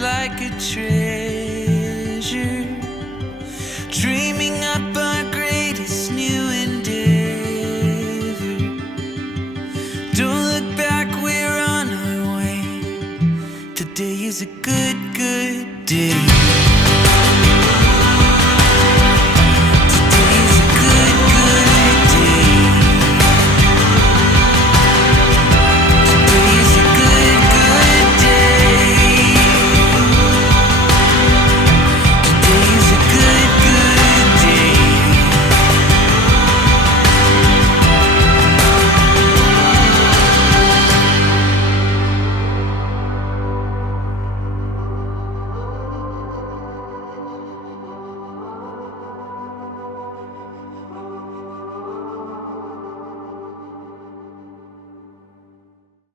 like a treasure, dreaming up our greatest new endeavor. Don't look back, we're on our way. Today is a good, good day.